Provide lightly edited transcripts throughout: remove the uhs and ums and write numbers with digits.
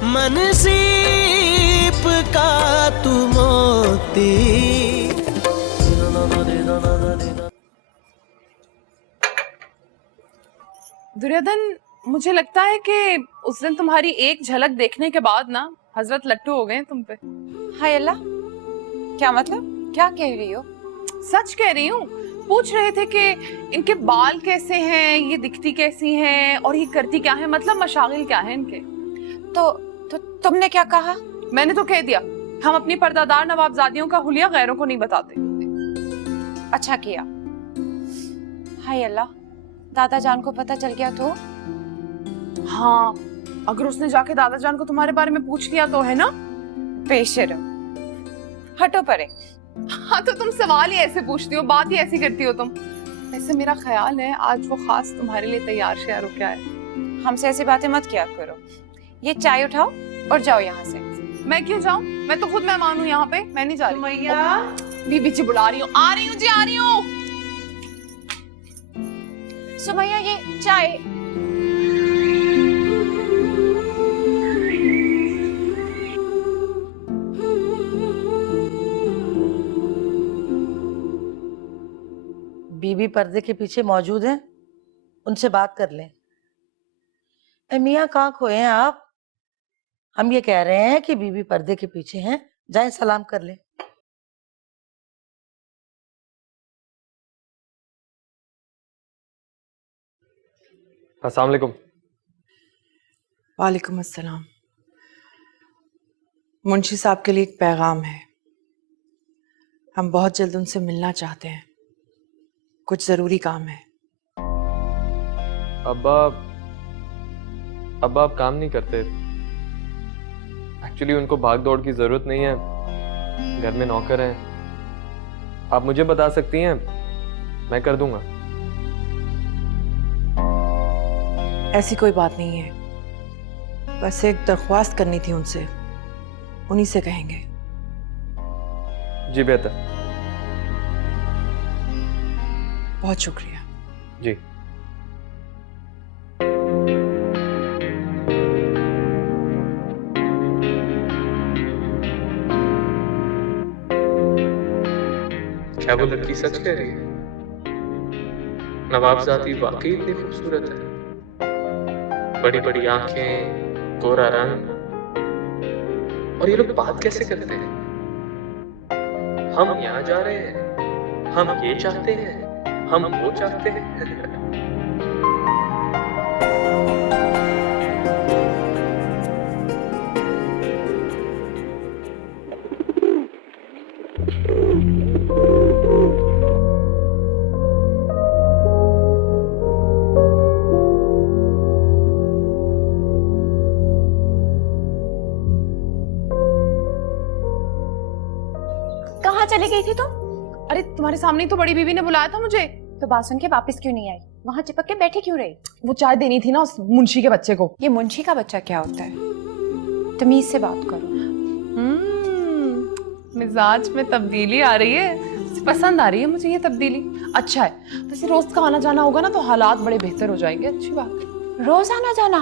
मन सीप का तू मोती। दुर्योधन, मुझे लगता है कि उस दिन तुम्हारी एक झलक देखने के बाद ना हजरत लट्टू हो गए तुम पे। हाय अल्लाह, क्या मतलब? क्या कह रही हो? सच कह रही हूँ। पूछ रहे थे कि इनके बाल कैसे हैं, ये दिखती कैसी हैं और ये करती क्या है, मतलब मशागिल क्या है इनके। तो तुमने क्या कहा? मैंने तो कह दिया, हम अपनी पर्दादार नवाबजादियों का हुलिया गैरों को नहीं बताते। अच्छा किया। हाय अल्लाह, दादा जान को पता चल गया तो? हाँ, अगर उसने जाके दादा जान को तुम्हारे बारे में पूछ लिया तो, है ना? बेशर्म, हटो परे। हाँ, तो तुम सवाल ही ऐसे पूछती हो, बात ही ऐसी करती हो तुम। वैसे मेरा ख्याल है आज वो खास तुम्हारे लिए तैयार श्यार हो क्या है। हमसे ऐसी बातें मत किया करो। ये चाय उठाओ और जाओ यहाँ से। मैं क्यों जाऊँ? मैं तो खुद मेहमान हूँ यहाँ पे, मैं नहीं जा रही। सुमैया, बीबी जी बुला रही हूँ। आ रही हूँ जी, आ रही हूँ। सुमैया, ये चाय। बीबी पर्दे के पीछे मौजूद हैं, उनसे बात कर लें। मियाँ कहाँ खोए हैं आप? हम ये कह रहे हैं कि बीबी पर्दे के पीछे हैं, जाएं सलाम कर लें। अस्सलाम वालेकुम। वालेकुम अस्सलाम। मुंशी साहब के लिए एक पैगाम है। हम बहुत जल्द उनसे मिलना चाहते हैं, कुछ जरूरी काम है। अब्बा आप काम नहीं करते। एक्चुअली उनको भाग दौड़ की जरूरत नहीं है, घर में नौकर हैं। आप मुझे बता सकती हैं, मैं कर दूंगा। ऐसी कोई बात नहीं है, बस एक दरख्वास्त करनी थी उनसे, उन्हीं से कहेंगे। जी बेहतर। बहुत शुक्रिया। जी। क्या वो लड़की सच कह रही है? नवाबजादी वाकई इतनी खूबसूरत है। बड़ी बड़ी आंखें, गोरा रंग, और ये लोग बात कैसे करते हैं? हम यहाँ जा रहे हैं, हम ये चाहते हैं, हम वो चाहते हैं। कहाँ चली गई थी तुम? अरे तुम्हारे सामने ही तो बड़ी बीबी ने बुलाया था मुझे। तो बात सुन के वापस क्यों नहीं आई? वहाँ चिपक के बैठी क्यों रही? वो चाय देनी थी ना उस मुंशी के बच्चे को। ये मुंशी का बच्चा क्या होता है? तमीज से बात करो। मिजाज में तब्दीली आ रही है, पसंद आ रही है मुझे ये तब्दीली। अच्छा है, वैसे रोज का आना जाना होगा ना तो हालात बड़े बेहतर हो जाएंगे। अच्छी बात। रोज आना जाना?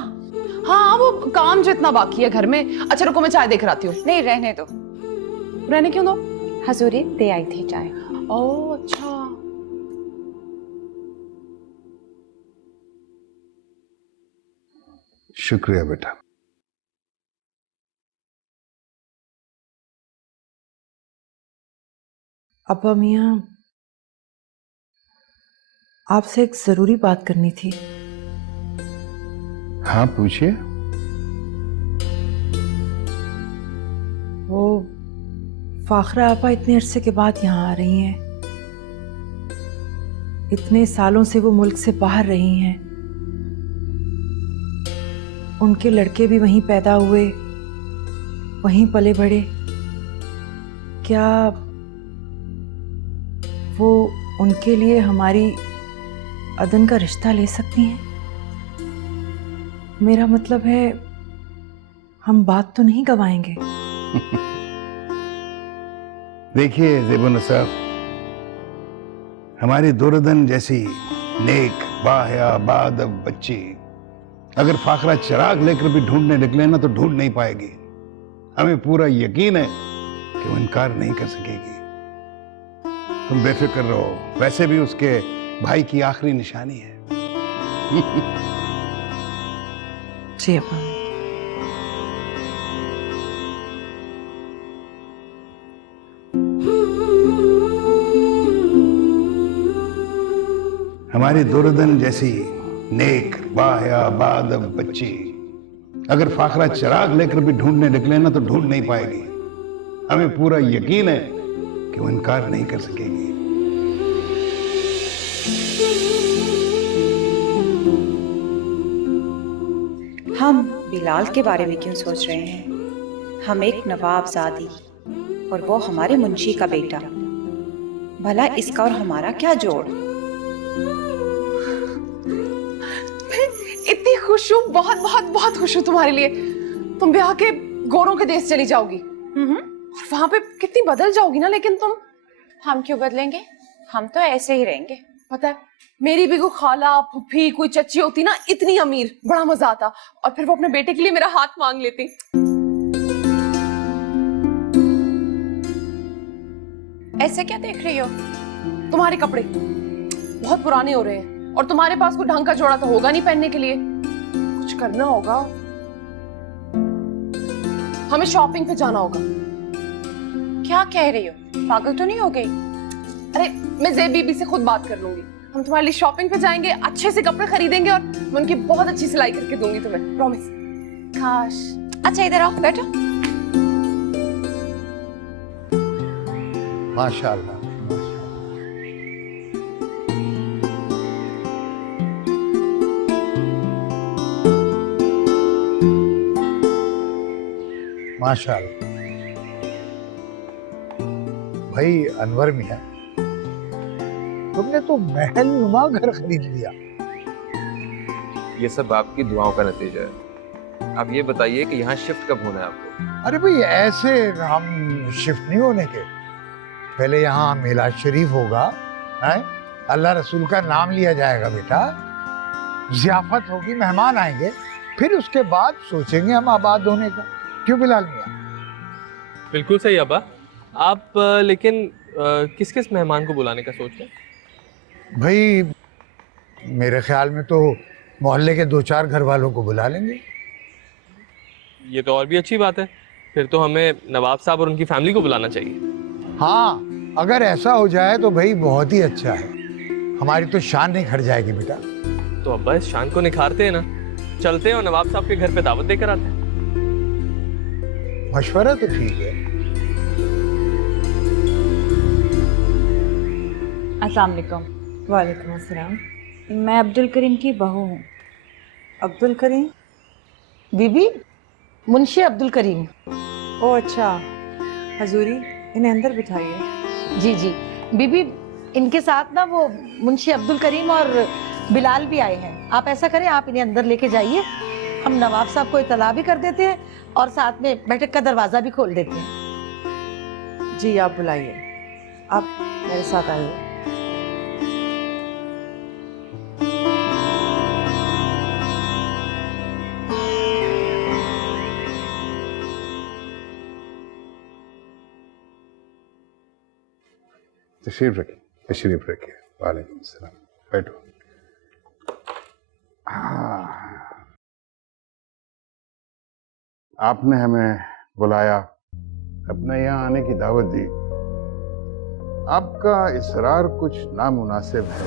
हाँ, वो काम जो इतना बाकी है घर में। अच्छा रुको, मैं चाय देकर आती हूँ। नहीं, रहने दो। रहने क्यों दो? हजूरी दे आई थी चाय। ओह अच्छा। शुक्रिया बेटा। अब्बा मियाँ, आपसे एक जरूरी बात करनी थी। हाँ पूछिए। वो फाखरा आपा इतने अरसे के बाद यहाँ आ रही हैं। इतने सालों से वो मुल्क से बाहर रही हैं। उनके लड़के भी वहीं पैदा हुए, वहीं पले बढ़े। क्या वो उनके लिए हमारी अदन का रिश्ता ले सकती हैं? मेरा मतलब है, हम बात तो नहीं गवाएंगे। देखिए ज़ेबुन साहब, हमारी दुर्दन जैसी नेक बाहया बादब बच्ची अगर फाखरा चिराग लेकर भी ढूंढने निकले ना तो ढूंढ नहीं पाएगी। हमें पूरा यकीन है कि वो इनकार नहीं कर सकेगी। तुम बेफिक्र रहो, वैसे भी उसके भाई की आखिरी निशानी है। जी अब्बा। हमारी दुर्दन जैसी नेक बायाबाद बच्ची अगर फाखरा चिराग लेकर भी ढूंढने निकले ना तो ढूंढ नहीं पाएगी। हमें पूरा यकीन है कि वो इनकार नहीं कर सकेगी। हम बिलाल के बारे में क्यों सोच रहे हैं? हम एक नवाबजादी और वो हमारे मुंशी का बेटा। भला इसका और हमारा क्या जोड़? इतनी खुश हूँ, बहुत बहुत बहुत खुश हूँ तुम्हारे लिए। तुम ब्याह के गोरों के देश चली जाओगी और वहां पे कितनी बदल जाओगी ना। लेकिन तुम, हम क्यों बदलेंगे? हम तो ऐसे ही रहेंगे। पता है, मेरी भी कोई खाला फुफी कोई चच्ची होती ना इतनी अमीर, बड़ा मजा आता। और फिर वो अपने बेटे के लिए मेरा हाथ मांग लेती। ऐसे क्या देख रही हो? तुम्हारे कपड़े बहुत पुराने हो रहे हैं और तुम्हारे पास कोई ढंग का जोड़ा तो होगा नहीं पहनने के लिए। कुछ करना होगा, हमें शॉपिंग पे जाना होगा। क्या कह रही हो? पागल तो नहीं हो गई? अरे मैं ज़ेब बीबी से खुद बात कर लूंगी। हम तुम्हारे लिए शॉपिंग पे जाएंगे, अच्छे से कपड़े खरीदेंगे और मैं उनकी बहुत अच्छी सिलाई करके दूंगी तुम्हें, प्रॉमिस। काश। अच्छा इधर आओ, बैठो। माशाअल्लाह। माशाअल्लाह। भाई अनवर मियां, तुमने तो महल नुमा घर खरीद लिया। ये सब आपकी दुआओं का नतीजा है। आप ये बताइए कि यहाँ शिफ्ट कब होना है आपको? अरे भाई ऐसे हम शिफ्ट नहीं होने के। पहले यहाँ मिलाद शरीफ होगा, है? अल्लाह रसूल का नाम लिया जाएगा बेटा, ज़ियाफत होगी, मेहमान आएंगे, फिर उसके बाद सोचेंगे हम आबाद होने का। क्यों बिलाल मियां? बिल्कुल सही अब्बा। आप लेकिन किस किस मेहमान को बुलाने का सोच रहे हैं? भाई मेरे ख्याल में तो मोहल्ले के 2-4 घर वालों को बुला लेंगे। ये तो और भी अच्छी बात है। फिर तो हमें नवाब साहब और उनकी फैमिली को बुलाना चाहिए। हाँ, अगर ऐसा हो जाए तो भाई बहुत ही अच्छा है। हमारी तो शान नहीं खट जाएगी बेटा। तो अब्बा इस शान को निखारते हैं ना, चलते हैं और नवाब साहब के घर पे दावत देकर आते हैं। मशवरा तो ठीक है। अस्सलाम वालेकुम। वालेकुम अस्सलाम। मैं अब्दुल करीम की बहू हूँ। अब्दुल करीम? बीबी, मुंशी अब्दुल करीम। ओ अच्छा, हजूरी इन्हें अंदर बिठाइए। जी जी बीबी, इनके साथ ना वो मुंशी अब्दुल करीम और बिलाल भी आए हैं। आप ऐसा करें, आप इन्हें अंदर लेके जाइए, हम नवाब साहब को इतला भी कर देते हैं और साथ में बैठक का दरवाजा भी खोल देते हैं। जी आप बुलाइए, आप मेरे साथ आइए। तशरीफ रखिए, तशरीफ रखिए। वालेकुम सलाम, बैठो। आपने हमें बुलाया, अपने यहाँ आने की दावत दी। आपका इसरार कुछ नामुनासिब है।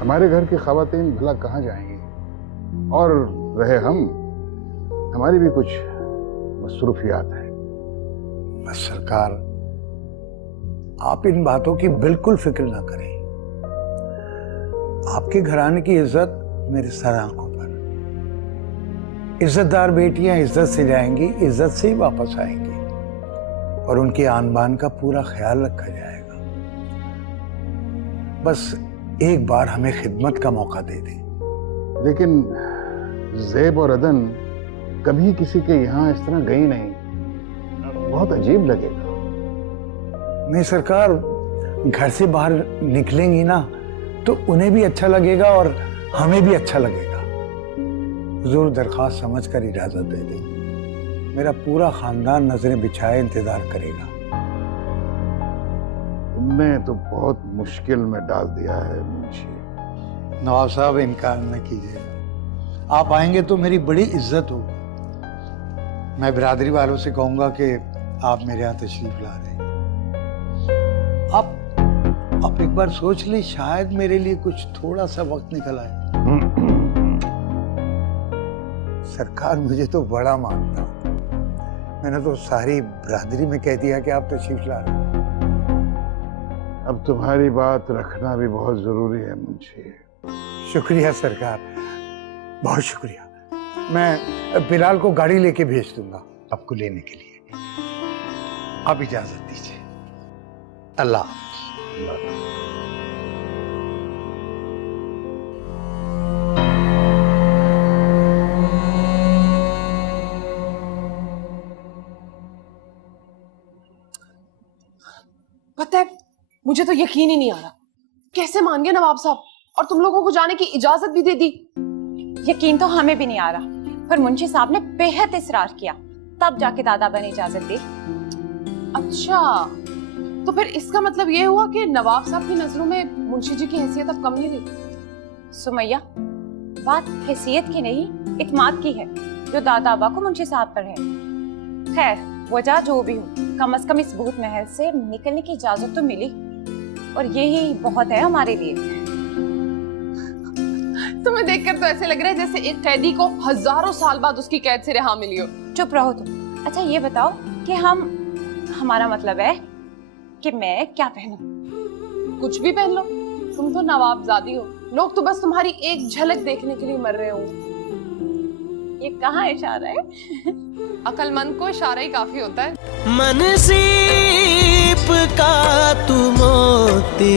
हमारे घर की ख़वातीन भला कहाँ जाएंगी? और रहे हम, हमारी भी कुछ मसरूफियात हैं। बस सरकार, आप इन बातों की बिल्कुल फिक्र ना करें। आपके घराने की इज्जत मेरे सर आंखों पर। इज्जतदार बेटियां इज्जत से जाएंगी, इज्जत से ही वापस आएंगी और उनके आन बान का पूरा ख्याल रखा जाएगा। बस एक बार हमें खिदमत का मौका दे दें। लेकिन ज़ेब और अदन कभी किसी के यहाँ इस तरह गई नहीं, बहुत अजीब लगेगा। नहीं सरकार, घर से बाहर निकलेंगी ना तो उन्हें भी अच्छा लगेगा और हमें भी अच्छा लगेगा। हुजूर दरख्वास्त समझकर इजाजत दे दें। मेरा पूरा खानदान नजरें बिछाए इंतजार करेगा। तुमने तो बहुत मुश्किल में डाल दिया है मुंशी। नवाब साहब, इनकार न कीजिएगा। आप आएंगे तो मेरी बड़ी इज्जत होगी। मैं बिरादरी वालों से कहूंगा कि आप मेरे यहाँ तशरीफ ला रहे हैं। आप एक बार सोच ली, शायद मेरे लिए कुछ थोड़ा सा वक्त निकल आए। सरकार मुझे तो बड़ा मानता हूँ। मैंने तो सारी बिरादरी में कह दिया कि आप तशरीफ ला रहे हैं। अब तुम्हारी बात रखना भी बहुत जरूरी है मुंशी। शुक्रिया सरकार, बहुत शुक्रिया। मैं बिलाल को गाड़ी लेके भेज दूंगा आपको लेने के लिए। आप इजाजत दीजिए। अल्लाह हाफ़िज़। पता है, मुझे तो यकीन ही नहीं आ रहा, कैसे मान गए नवाब साहब और तुम लोगों को जाने की इजाजत भी दे दी। यकीन तो हमें भी नहीं आ रहा, पर मुंशी साहब ने बेहद इसरार किया, तब जाके दादाबा ने इजाजत दी। अच्छा, तो फिर इसका मतलब ये हुआ कि नवाब साहब की नजरों में मुंशी जी की हैसियत अब कम नहीं रही। सुमैया, बात हैसियत की नहीं, इत्माद की है जो दादाबा को मुंशी साहब पर है। खैर, वजह जो भी हो, कम से कम इस भूत महल से निकलने की इजाजत तो मिली, और यही बहुत है हमारे लिए। तुम्हें देखकर तो ऐसे लग रहा है जैसे एक कैदी को हजारों साल बाद उसकी कैद से रिहा मिली हो। चुप रहो तुम। अच्छा ये बताओ कि हमारा मतलब है कि मैं क्या पहनूं? कुछ भी पहन लो, तुम तो नवाबजादी हो, लोग तो बस तुम्हारी एक झलक देखने के लिए मर रहे होंगे। ये कहाँ इशारा है? अक्लमंद को इशारा ही काफी होता है। मन सीप का तू मोती।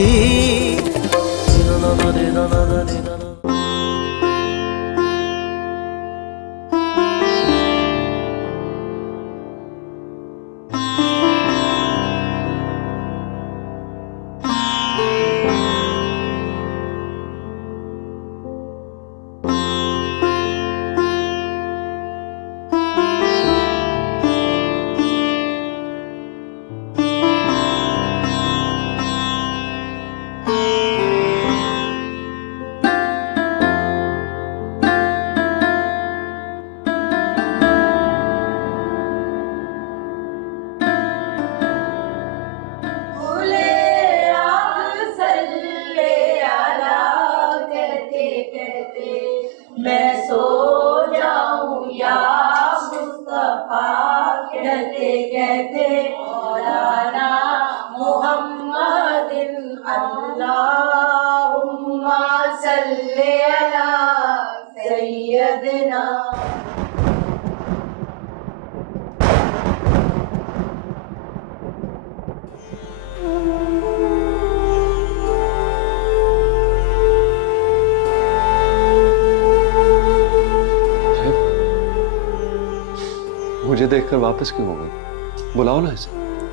मैं सो जाऊं या मुस्तफा कहते कहते मौलाना मुहम्मदिन अल्लाहुम्मा सल्ली अला सय्यदना। मुझे देखकर वापस क्यों हो गई? बुलाओ ना इसे।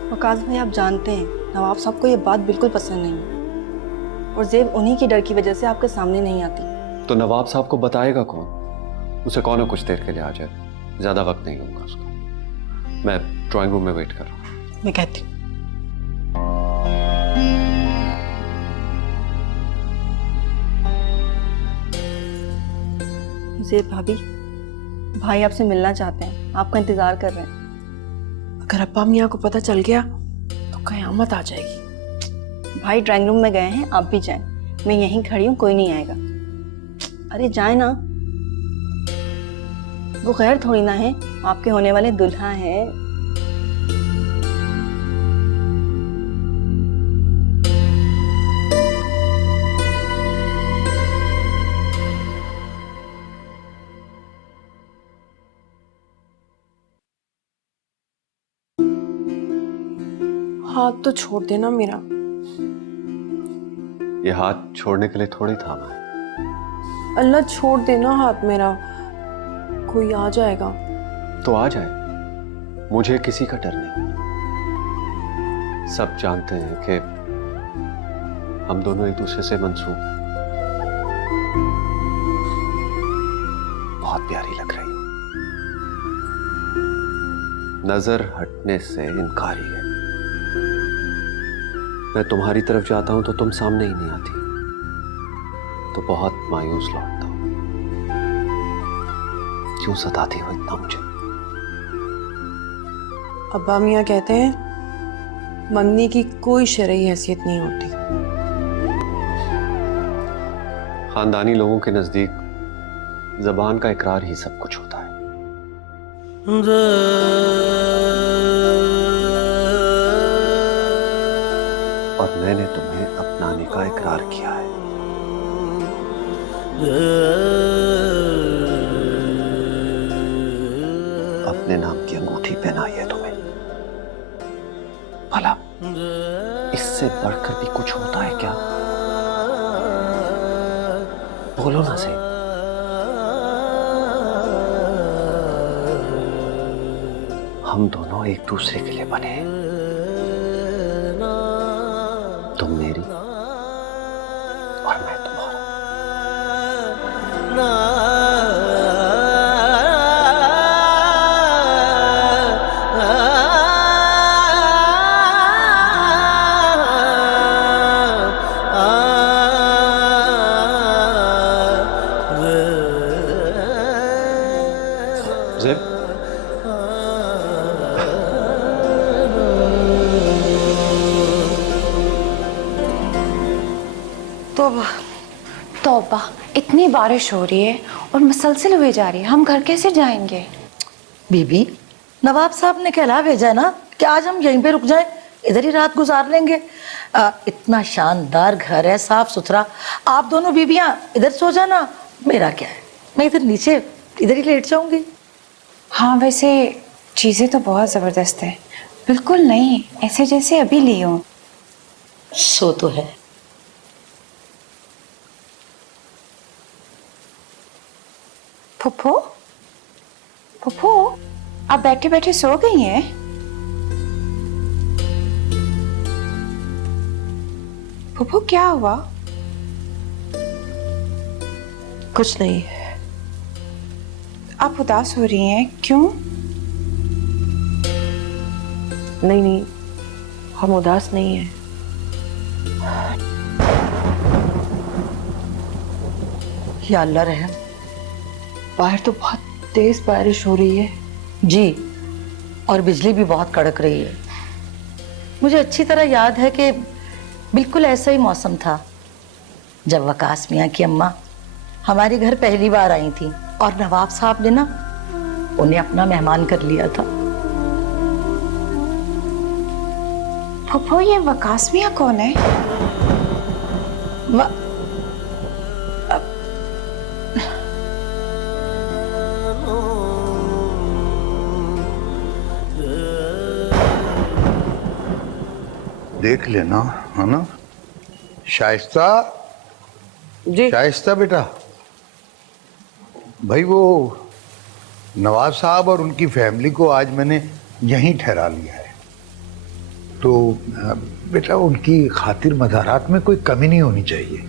वकास भाई, आप जानते हैं नवाब साहब को ये बात बिल्कुल पसंद नहीं है, और जेब उन्हीं की डर की वजह से आपके सामने नहीं आती। तो नवाब साहब को बताएगा कौन? उसे कौन है कुछ देर के लिए आ जाए, ज्यादा वक्त नहीं लूंगा उसका। मैं ड्राइंग रूम में वेट कर रहा हूँ। मैं कहती हूँ। जेब भाभी, भाई आपसे मिलना चाहते हैं, आपका इंतजार कर रहे हैं। अगर अब्बा मियाँ को पता चल गया तो कयामत आ जाएगी। भाई ड्राइंग रूम में गए हैं, आप भी जाएं। मैं यहीं खड़ी हूँ, कोई नहीं आएगा। अरे जाए ना, वो खैर थोड़ी ना है, आपके होने वाले दुल्हा हैं। हाथ तो छोड़ देना मेरा। ये हाथ छोड़ने के लिए थोड़ी थामा है। अल्लाह छोड़ देना हाथ मेरा, कोई आ जाएगा। तो आ जाए, मुझे किसी का डर नहीं। सब जानते हैं कि हम दोनों एक दूसरे से मंसूब हैं। बहुत प्यारी लग रही। नजर हटने से इनकारी है। मैं तुम्हारी तरफ जाता हूं तो तुम सामने ही नहीं आती, तो बहुत मायूस लौटता हूं। क्यों सताती हो इतना मुझे? अब्बा मियाँ कहते हैं मम्मी की कोई शरई हैसियत नहीं होती। खानदानी लोगों के नजदीक जबान का इकरार ही सब कुछ होता है। और मैंने तुम्हें अपनाने का इकरार किया है। अपने नाम की अंगूठी पहनाई है तुम्हें। भला इससे बढ़कर भी कुछ होता है क्या? बोलो ना सही। हम दोनों एक दूसरे के लिए बने हैं। तुम मेरी और मैं तुम्हारा। ज़ेब, तौबा, इतनी बारिश हो रही है और मुसलसल हुए जा रही है, हम घर कैसे जाएंगे? बीबी, नवाब साहब ने कहला भेजा है ना कि आज हम यहीं पे रुक जाएं, इधर ही रात गुजार लेंगे। इतना शानदार घर है, साफ सुथरा। आप दोनों बीबियां इधर सो जाना, मेरा क्या है, मैं इधर नीचे इधर ही लेट जाऊंगी। हाँ, वैसे चीजें तो बहुत जबरदस्त है, बिल्कुल नहीं ऐसे जैसे अभी ली हूँ। सो तो है। फुप्पो, फुप्पो, आप बैठे बैठे सो गई हैं? फुप्पो, क्या हुआ? कुछ नहीं। आप उदास हो रही हैं, क्यों? नहीं नहीं, हम उदास नहीं हैं। या अल्लाह रहम। बाहर तो बहुत तेज बारिश हो रही है। जी, और बिजली भी बहुत कड़क रही है। मुझे अच्छी तरह याद है कि बिल्कुल ऐसा ही मौसम था जब वकास मियाँ की अम्मा हमारे घर पहली बार आई थी और नवाब साहब ने ना उन्हें अपना मेहमान कर लिया था। फुप्पो, ये वकास मियाँ कौन है? देख लेना, है ना? शाइस्ता जी। शाइस्ता बेटा, भाई वो नवाब साहब और उनकी फैमिली को आज मैंने यहीं ठहरा लिया है, तो बेटा उनकी खातिर मज़ारात में कोई कमी नहीं होनी चाहिए।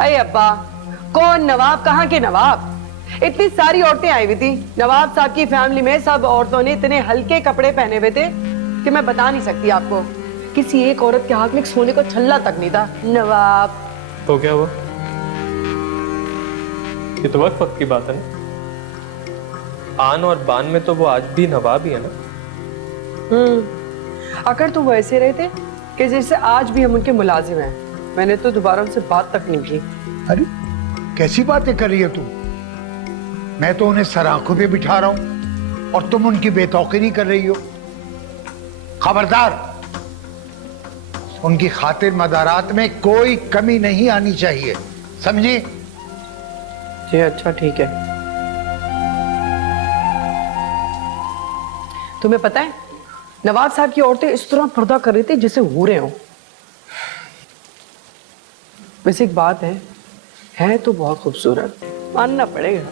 अरे अब्बा, कौन नवाब, कहाँ के नवाब? इतनी सारी औरतें आई हुई थी। नवाब साहब की फैमिली में सब औरतों ने इतने हल्के कपड़े पहने हुए थे कि मैं बता नहीं सकती आपको। किसी एक औरत के हाथ में सोने को छल्ला तक नहीं था। नवाब तो क्या हुआ? ये तो वक्त की बात है ना। आन और बान में तो वो आज भी नवाब ही है ना। अगर तो वो ऐसे रहे थे कि जैसे आज भी हम उनके मुलाजिम हैं। मैंने तो दोबारा उनसे बात तक नहीं की। अरे कैसी बातें कर रही है तू? मैं तो उन्हें सराखों पे बिठा रहा हूं और तुम उनकी बेतौकीरी कर रही हो। खबरदार, उनकी खातिर मदारात में कोई कमी नहीं आनी चाहिए, समझी? जी अच्छा, ठीक है। तुम्हें पता है नवाब साहब की औरतें इस तरह पर्दा कर रही थी जैसे हूरें हों। वैसे एक बात है तो बहुत खूबसूरत, मानना पड़ेगा।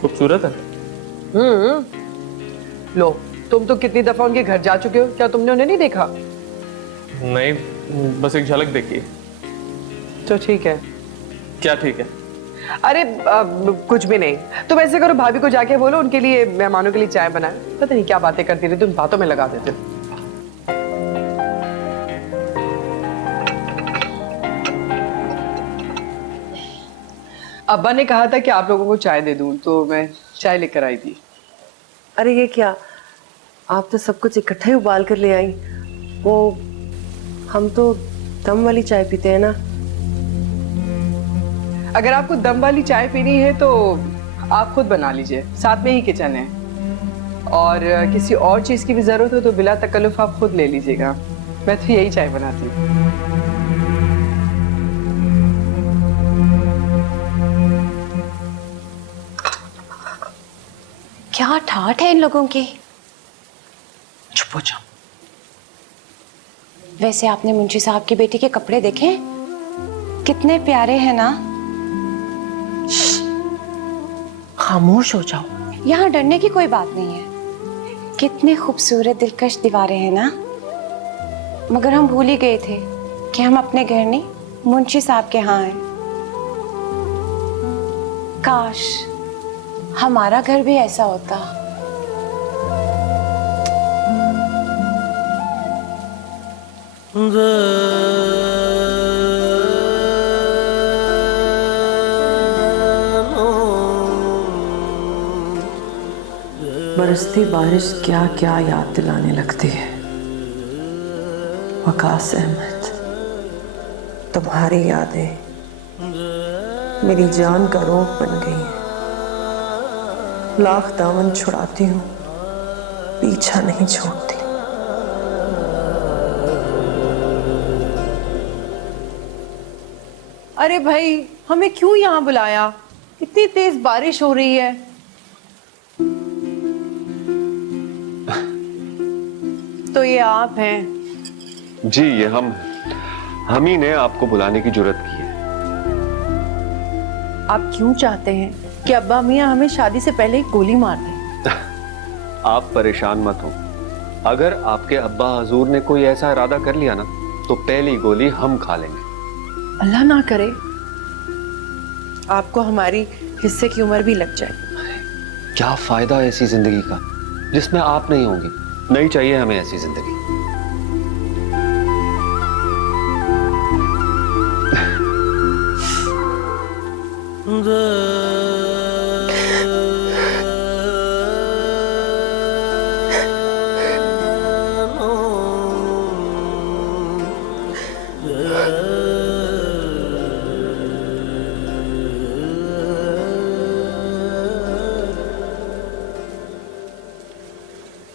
खूबसूरत है। लो, तुम तो कितनी दफा उनके घर जा चुके हो, क्या तुमने उन्हें नहीं देखा? नहीं, बस एक झलक देखी। तो ठीक है। क्या ठीक है? अरे कुछ भी नहीं। तुम ऐसे करो, भाभी को जाके बोलो उनके लिए, मेहमानों के लिए चाय बनाए। पता नहीं क्या बातें करती रहती, उन बातों में लगा देते। अब्बा ने कहा था कि आप लोगों को चाय दे दूं, तो मैं चाय लेकर आई थी। अरे ये क्या, आप तो सब कुछ इकट्ठा ही उबाल कर ले आई। वो हम तो दम वाली चाय पीते हैं ना। अगर आपको दम वाली चाय पीनी है तो आप खुद बना लीजिए, साथ में ही किचन है। और किसी और चीज की भी जरूरत हो तो बिला तकल्लुफ आप खुद ले लीजिएगा। मैं तो यही चाय बनाती हूँ। क्या ठाठ है इन लोगों की। चुप हो जाओ। वैसे आपने मुंशी साहब की बेटी के कपड़े देखे, कितने प्यारे हैं ना। खामोश हो जाओ। यहाँ डरने की कोई बात नहीं है। कितने खूबसूरत दिलकश दीवारें हैं ना। मगर हम भूल ही गए थे कि हम अपने घर नहीं, मुंशी साहब के यहाँ हैं। काश हमारा घर भी ऐसा होता। बरसती बारिश क्या क्या याद दिलाने लगती है। वकास अहमद, तुम्हारी यादें मेरी जान का रोग बन गई हैं। लाख दामन छुड़ाती हूँ, पीछा नहीं छोड़ती। अरे भाई, हमें क्यों यहाँ बुलाया? इतनी तेज बारिश हो रही है। तो ये आप हैं? जी, ये हम हैं। हम ही ने आपको बुलाने की जुर्रत की है। आप क्यों चाहते हैं कि अब्बा मियाँ हमें शादी से पहले ही गोली मार दें? आप परेशान मत हो। अगर आपके अब्बा हजूर ने कोई ऐसा इरादा कर लिया ना, तो पहली गोली हम खा लेंगे। अल्लाह ना करे आपको हमारी हिस्से की उम्र भी लग जाए। क्या फायदा ऐसी जिंदगी का जिसमें आप नहीं होंगी। नहीं चाहिए हमें ऐसी जिंदगी।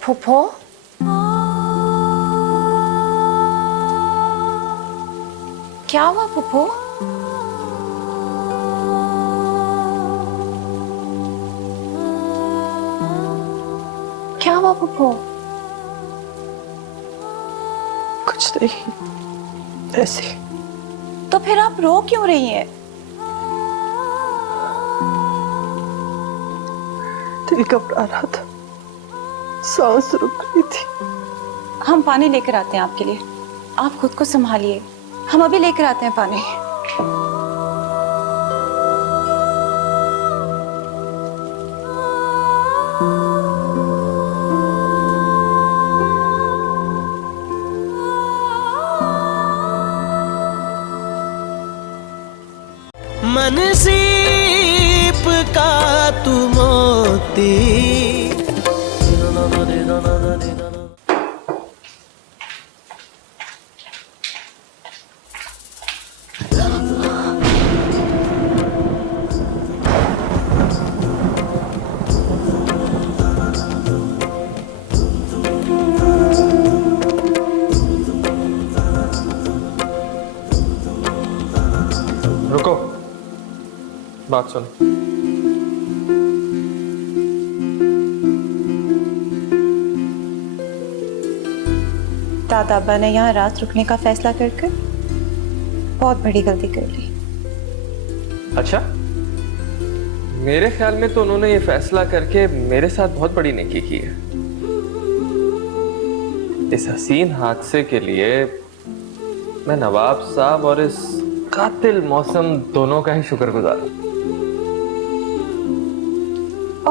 फूफो, क्या हुआ फूफो? क्या हुआ फूफो? कुछ नहीं, ऐसे। तो फिर आप रो क्यों रही हैं? दिल घबरा रहा था, सांस रुक गई थी। हम पानी लेकर आते हैं आपके लिए, आप खुद को संभालिए। हम अभी लेकर आते हैं पानी। मन सीप का तू मोती। रुको, बात सुन। दादा अब्बा ने यहाँ रात रुकने का फैसला करके बहुत बड़ी गलती कर ली। अच्छा, मेरे ख्याल में तो उन्होंने ये फैसला करके मेरे साथ बहुत बड़ी नेकी की है। इस हसीन हादसे के लिए मैं नवाब साहब और इस कातिल मौसम दोनों का ही शुक्रगुजार हूं।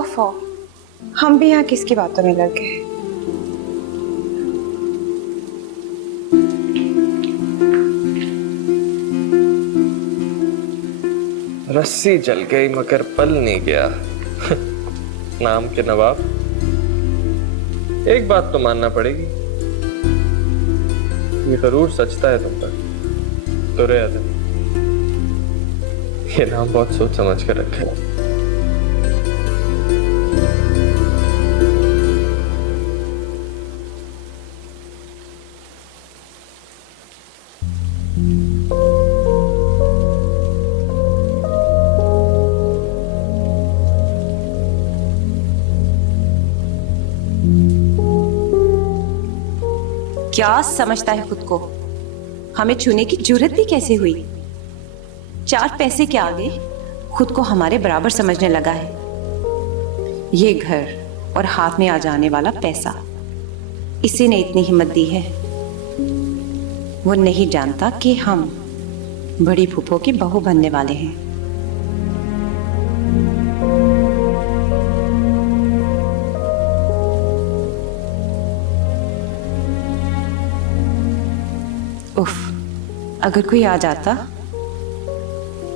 ओफो, हम भी यहाँ किसकी बातों में लग गए। रस्सी जल गई मगर पल नहीं गया। नाम के नवाब। एक बात तो मानना पड़ेगी, ये जरूर सचता है तुम पर। तुरे अदन, ये नाम बहुत सोच समझ कर रखा है। क्या समझता है खुद को? हमें छूने की जुर्रत भी कैसे हुई? 4 पैसे के आगे खुद को हमारे बराबर समझने लगा है। ये घर और हाथ में आ जाने वाला पैसा, इसी ने इतनी हिम्मत दी है। वो नहीं जानता कि हम बड़ी फूफो की बहू बनने वाले हैं। उफ, अगर कोई आ जाता,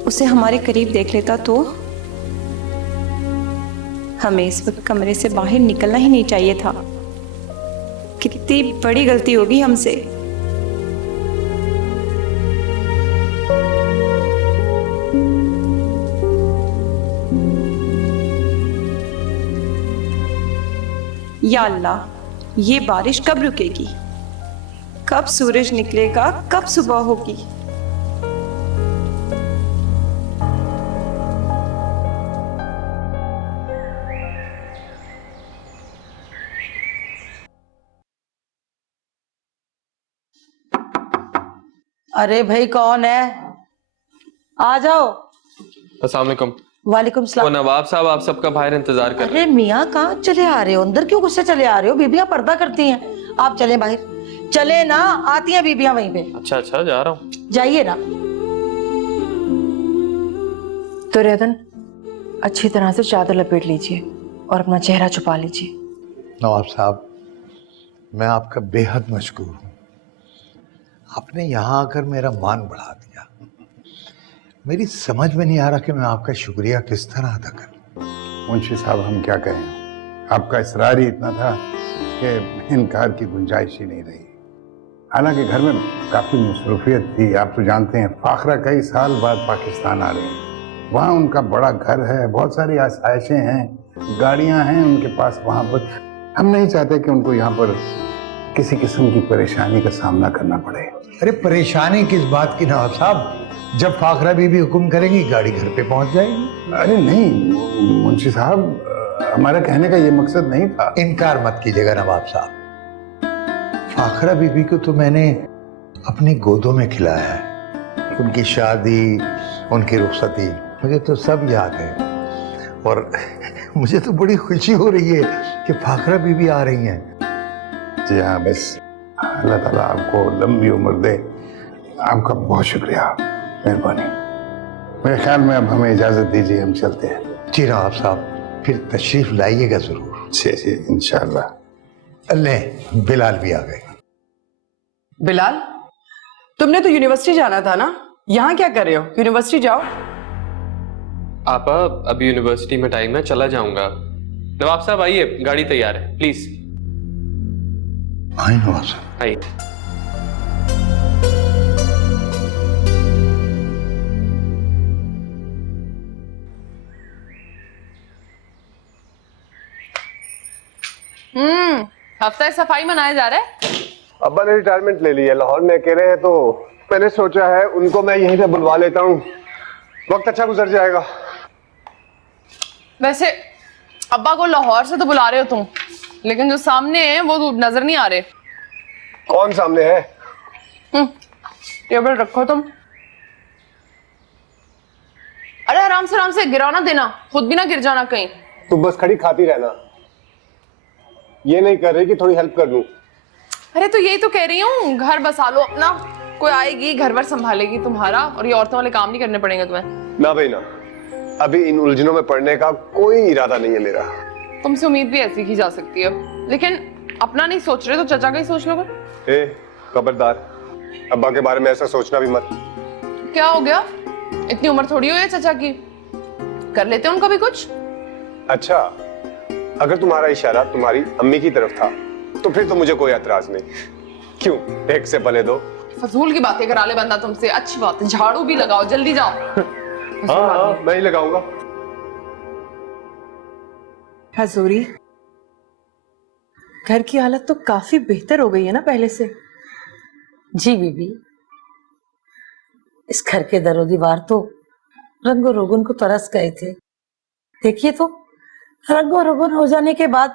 उसे हमारे करीब देख लेता तो हमें इस वक्त कमरे से बाहर निकलना ही नहीं चाहिए था। कितनी बड़ी गलती होगी हमसे। या अल्लाह, ये बारिश कब रुकेगी? कब सूरज निकलेगा? कब सुबह होगी? अरे भाई कौन है? आ जाओ। अस्सलाम वालेकुम। वालेकुम वो सलाम। नवाब साहब आप सबका बाहर इंतजार कर रहे अरे मियाँ कहाँ चले आ रहे हो? अंदर क्यों गुस्से चले आ रहे हो? बीबियां पर्दा करती हैं। आप चलें बाहर। चले ना, आती हैं बीबियां वहीं पे। हैं। अच्छा अच्छा, जा रहा हूँ। जाइए ना। तो रेदन, अच्छी तरह से चादर लपेट लीजिए और अपना चेहरा छुपा लीजिए। नवाब साहब, मैं आपका बेहद मशकूर हूँ। आपने यहाँ आकर मेरा मान बढ़ा दिया। मेरी समझ में नहीं आ रहा कि मैं आपका शुक्रिया किस तरह अदा करूँ। मुंशी साहब, हम क्या कहें? आपका इसरार ही इतना था कि इनकार की गुंजाइश ही नहीं रही। हालांकि घर में काफ़ी मसरूफियत थी। आप तो जानते हैं, फाखरा कई साल बाद पाकिस्तान आ रहे हैं। वहाँ उनका बड़ा घर है, बहुत सारी आसाइशें हैं, गाड़ियाँ हैं उनके पास वहाँ पर। हम नहीं चाहते कि उनको यहाँ पर किसी किस्म की परेशानी का सामना करना पड़े। अरे परेशानी किस बात की नवाब साहब? जब फाखरा बीबी हुक्म करेंगी, गाड़ी घर पे पहुंच जाएगी। अरे नहीं मुंशी साहब, हमारा कहने का ये मकसद नहीं था। इनकार मत कीजिएगा नवाब साहब। फाखरा बीबी को तो मैंने अपनी गोदों में खिलाया है। उनकी शादी, उनकी रुखसती, मुझे तो सब याद है। और मुझे तो बड़ी खुशी हो रही है कि फाखरा बीबी आ रही हैं। जी हाँ, बस अल्लाह ताला आपको लंबी उम्र दे। आपका बहुत शुक्रिया, मेहरबानी। मेरे ख्याल में अब हमें इजाज़त दीजिए, हम चलते हैं। जी नवाब साहब, फिर तशरीफ लाइएगा जरूर। जी जी, इंशाअल्लाह। अल्लाह, बिलाल भी आ गए। बिलाल, तुमने तो यूनिवर्सिटी जाना था ना? यहाँ क्या कर रहे हो? यूनिवर्सिटी जाओ। आपा, अभी यूनिवर्सिटी में टाइम है, चला जाऊंगा। नवाब साहब आइए, गाड़ी तैयार है, प्लीज आइए नवाब साहब, आइए। हफ्ता सफाई मनाया जा रहा है। अब्बा ने रिटायरमेंट ले ली है, लाहौर में अकेले हैं, तो मैंने सोचा है उनको मैं यहीं से बुलवा लेता हूँ, वक्त अच्छा गुजर जाएगा। वैसे अब्बा को लाहौर से तो बुला रहे हो तुम, लेकिन जो सामने है वो नजर नहीं आ रहे। कौन सामने है? टेबल रखो तुम। अरे आराम से गिरा ना देना, खुद भी ना गिर जाना कहीं। तू बस खड़ी खाती रहना, ये नहीं कर रही कि थोड़ी हेल्प कर दूं। अरे तो यही तो कह रही हूँ, घर बसा लो अपना, कोई आएगी घर भर संभालेगी तुम्हारा, और ये औरतों वाले काम नहीं करने पड़ेंगे तुम्हें। ना भाई ना, अभी इन उलझनों में पड़ने का कोई इरादा नहीं है मेरा। तुमसे उम्मीद भी ऐसी की जा सकती है, लेकिन अपना नहीं सोच रहे तो चचा का ही सोच लोगे। ए खबरदार, अब्बा के बारे में ऐसा सोचना भी मत। क्या हो गया, इतनी उम्र थोड़ी हुई है चचा की, कर लेते उनका भी कुछ। अच्छा, अगर तुम्हारा इशारा तुम्हारी अम्मी की तरफ था तो फिर तो मुझे कोई एतराज नहीं। क्यों, एक से भले दो। फजूल की बातें करा ले बंदा तुमसे। अच्छी बात है, झाड़ू भी लगाओ, जल्दी जाओ। हाँ, मैं ही लगाऊंगा। हजूरी, घर की हालत तो काफी बेहतर हो गई है ना पहले से। जी बीबी, इस घर के दरो दीवार तो रंगो रोगन को तरस गए थे। देखिए तो रंगो रोगन हो जाने के बाद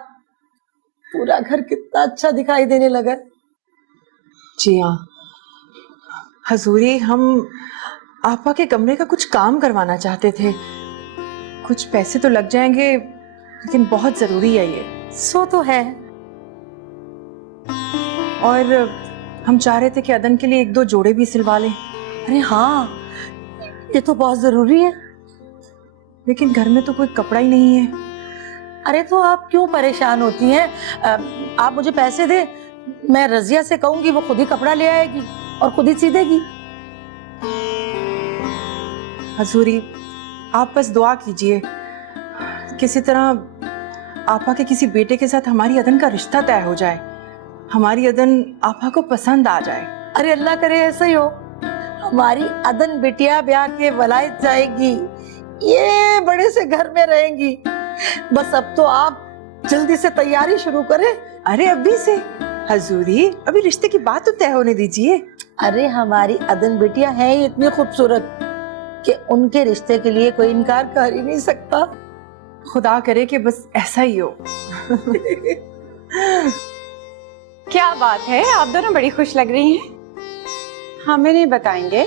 पूरा घर कितना अच्छा दिखाई देने लगा। जी हाँ हजूरी, हम आपा के कमरे का कुछ काम करवाना चाहते थे। कुछ पैसे तो लग जाएंगे, लेकिन बहुत जरूरी है ये। सो तो है। और हम चाह रहे थे कि अदन के लिए 1-2 जोड़े भी सिलवा लें। अरे हाँ, ये तो बहुत जरूरी है। लेकिन घर में तो कोई कपड़ा ही नहीं है। अरे तो आप क्यों परेशान होती हैं? आप मुझे पैसे दे, मैं रजिया से कहूंगी, वो खुद ही कपड़ा ले आएगी और खुद ही सी देगी। हजूरी, आप बस दुआ कीजिए, किसी तरह आपा के किसी बेटे के साथ हमारी अदन का रिश्ता तय हो जाए, हमारी अदन आपा को पसंद आ जाए। अरे अल्लाह करे ऐसा ही हो। हमारी अदन बिटिया ब्याह के वलायत जाएगी, ये बड़े से घर में रहेंगी। बस अब तो आप जल्दी से तैयारी शुरू करें। अरे अभी से हजूरी, अभी रिश्ते की बात तो तय होने दीजिए। अरे हमारी अदन बिटिया है ही इतनी खूबसूरत कि उनके रिश्ते के लिए कोई इनकार कर ही नहीं सकता। खुदा करे कि बस ऐसा ही हो। क्या बात है, आप दोनों बड़ी खुश लग रही हैं। हमें नहीं बताएंगे?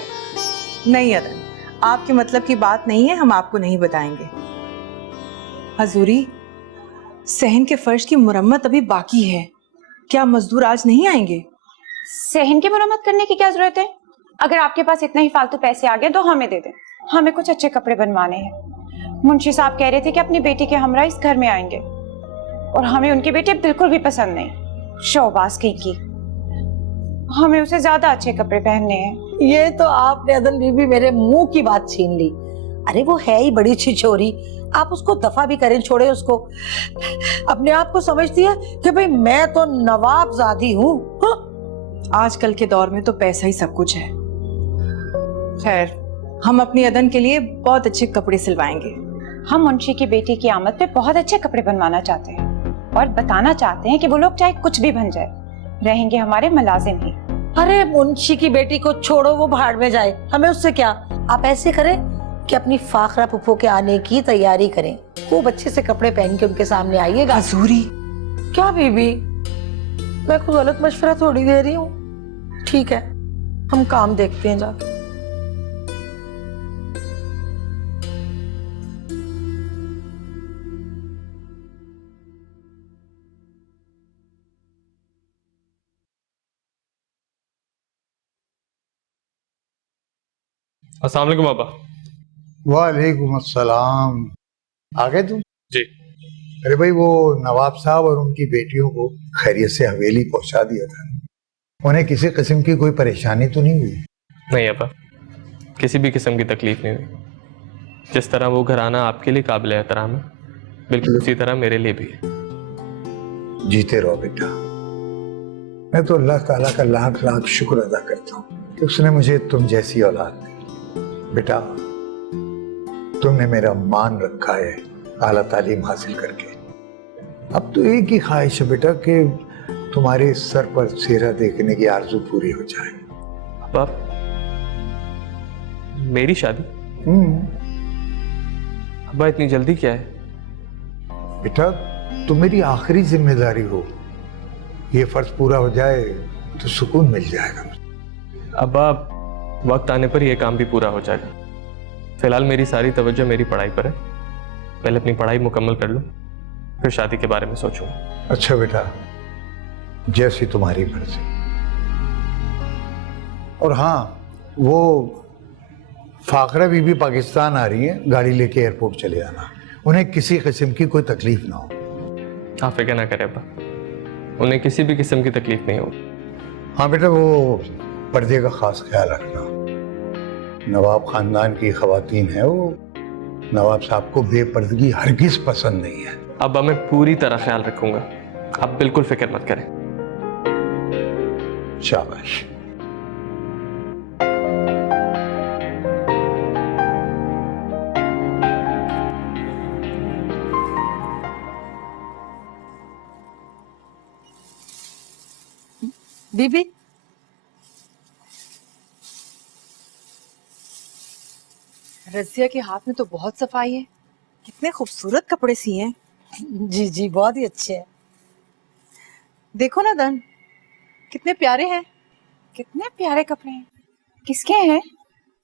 नहीं अदन, आपके मतलब की बात नहीं है, हम आपको नहीं बताएंगे। हजूरी, सहन के फर्श की मुरम्मत अभी बाकी है, क्या मजदूर आज नहीं आएंगे? सहन की मुरम्मत करने की क्या जरूरत है? अगर आपके पास इतना ही फालतू पैसे आ गए तो हमें दे दें, हमें कुछ अच्छे कपड़े बनवाने हैं। मुंशी साहब कह रहे थे कि अपनी बेटी के हमरा इस घर में आएंगे, और हमें उनके बेटे बिल्कुल भी पसंद नहीं। शोबाज की हमें उसे ज्यादा अच्छे कपड़े पहनने हैं। ये तो आपने अदन बीबी मेरे मुंह की बात छीन ली। अरे वो है ही बड़ी छिछोरी, आप उसको दफा भी करें, छोड़े उसको। अपने आप को समझती है कि भाई मैं तो नवाबजादी हूँ। आजकल के दौर में तो पैसा ही सब कुछ है। खैर, हम अपनी अदन के लिए बहुत अच्छे कपड़े सिलवाएंगे। हम मुंशी की बेटी की आमद पे बहुत अच्छे कपड़े बनवाना चाहते हैं, और बताना चाहते हैं कि वो लोग चाहे कुछ भी बन जाए, रहेंगे हमारे मुलाजिम ही। अरे मुंशी की बेटी को छोड़ो, वो भाड़ में जाए, हमें उससे क्या। आप ऐसे करें कि अपनी फाखरा पुप्पो के आने की तैयारी करें, खूब अच्छे से कपड़े पहन के उनके सामने आइएगा। हजूरी, क्या बीबी, मैं कोई गलत मशवरा थोड़ी दे रही हूँ। ठीक है, हम काम देखते हैं जाके। अस्सलाम वालेकुम बाबा। वालेकुम अस्सलाम। आ गए तुम? जी। अरे भाई, वो नवाब साहब और उनकी बेटियों को खैरियत से हवेली पहुंचा दिया था। उन्हें किसी किस्म की कोई परेशानी तो नहीं हुई? नहीं अब्बा, किसी भी किस्म की तकलीफ नहीं हुई। जिस तरह वो घराना आपके लिए काबिल एहतराम है, बिल्कुल उसी तरह मेरे लिए भी है। जीते रहो बेटा। मैं तो अल्लाह ताला का लाख लाख शुक्र अदा करता हूँ कि उसने मुझे तुम जैसी औलाद दी। बेटा, तुमने मेरा मान रखा है आला तालीम हासिल करके। अब तो एक ही ख्वाहिश है बेटा कि तुम्हारे सर पर सेहरा देखने की आरज़ू पूरी हो जाए। अब्बा, मेरी शादी? अब्बा, इतनी जल्दी क्या है? बेटा, तुम मेरी आखिरी जिम्मेदारी हो, ये फर्ज पूरा हो जाए तो सुकून मिल जाएगा। अब्बा, वक्त आने पर यह काम भी पूरा हो जाएगा। फिलहाल मेरी सारी तवज्जो मेरी पढ़ाई पर है। पहले अपनी पढ़ाई मुकम्मल कर लूं, फिर शादी के बारे में सोचूंगा। अच्छा बेटा, जैसी तुम्हारी मर्जी। और हाँ, वो फाखरा बीबी पाकिस्तान आ रही है, गाड़ी लेके एयरपोर्ट चले जाना। उन्हें किसी किस्म की कोई तकलीफ ना हो। आप फिक्र ना करें अब्बा, उन्हें किसी भी किस्म की तकलीफ नहीं होगी। हाँ बेटा, वो पर्दे का खास ख्याल रखना। नवाब खानदान की खवातीन है वो, नवाब साहब को बेपर्दगी हरगिज पसंद नहीं है। अब्बा मैं पूरी तरह ख्याल रखूंगा, आप बिल्कुल फिक्र मत करें। शाबाश। बीबी, रजिया के हाथ में तो बहुत सफाई है, कितने खूबसूरत कपड़े सिए हैं। जी जी, बहुत ही अच्छे हैं। देखो ना दन, कितने प्यारे हैं। कितने प्यारे कपड़े हैं। किसके हैं?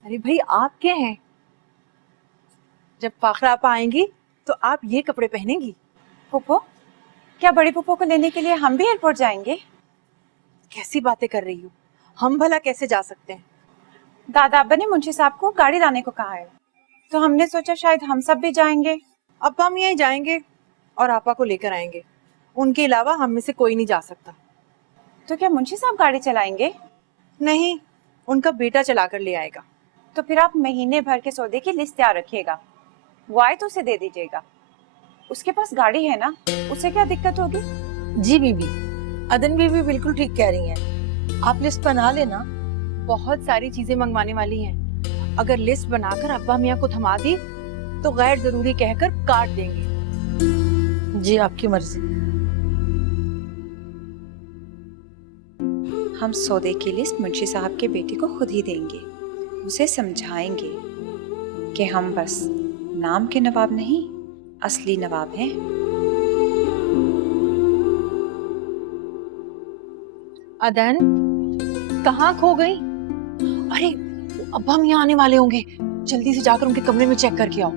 अरे भाई आपके हैं। जब फाखरा आपा आएंगी तो आप ये कपड़े पहनेंगी। पुप्पो, क्या बड़ी पुप्पो को लेने के लिए हम भी एयरपोर्ट जाएंगे? कैसी बातें कर रही हो, हम भला कैसे जा सकते हैं? दादा अब्बा ने मुंशी साहब को गाड़ी लाने को कहा है, तो हमने सोचा शायद हम सब भी जाएंगे। अब्बा हम यहीं जाएंगे और आपा को लेकर आएंगे, उनके अलावा हम में से कोई नहीं जा सकता। तो क्या मुंशी साहब गाड़ी चलाएंगे? नहीं, उनका बेटा चला कर ले आएगा। तो फिर आप महीने भर के सौदे की लिस्ट तैयार रखिएगा, वो आए तो उसे दे दीजिएगा। उसके पास गाड़ी है ना, उसे क्या दिक्कत होगी? जी बीबी, अदन बीबी बिल्कुल ठीक कह रही हैं। आप लिस्ट बना लेना। बहुत सारी चीजें मंगवाने वाली हैं। अगर लिस्ट बनाकर अब्बा मियाँ को थमा दी तो गैर जरूरी कहकर काट देंगे। जी आपकी मर्जी। हम सौदे की लिस्ट मुंशी साहब के बेटे को खुद ही देंगे, उसे समझाएंगे कि हम बस नाम के नवाब नहीं, असली नवाब हैं। अदन, कहाँ खो गई? अरे अब्बा मियाँ आने वाले होंगे, जल्दी से जाकर उनके कमरे में चेक करके आओ।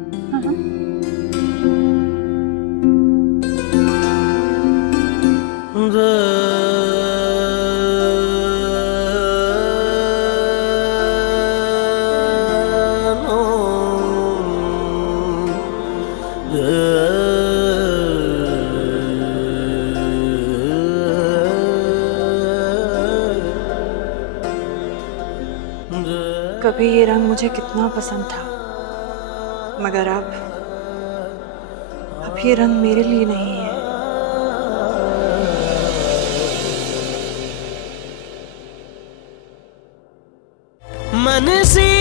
कभी ये रंग मुझे कितना पसंद था, मगर अब ये रंग मेरे लिए नहीं है। मन सी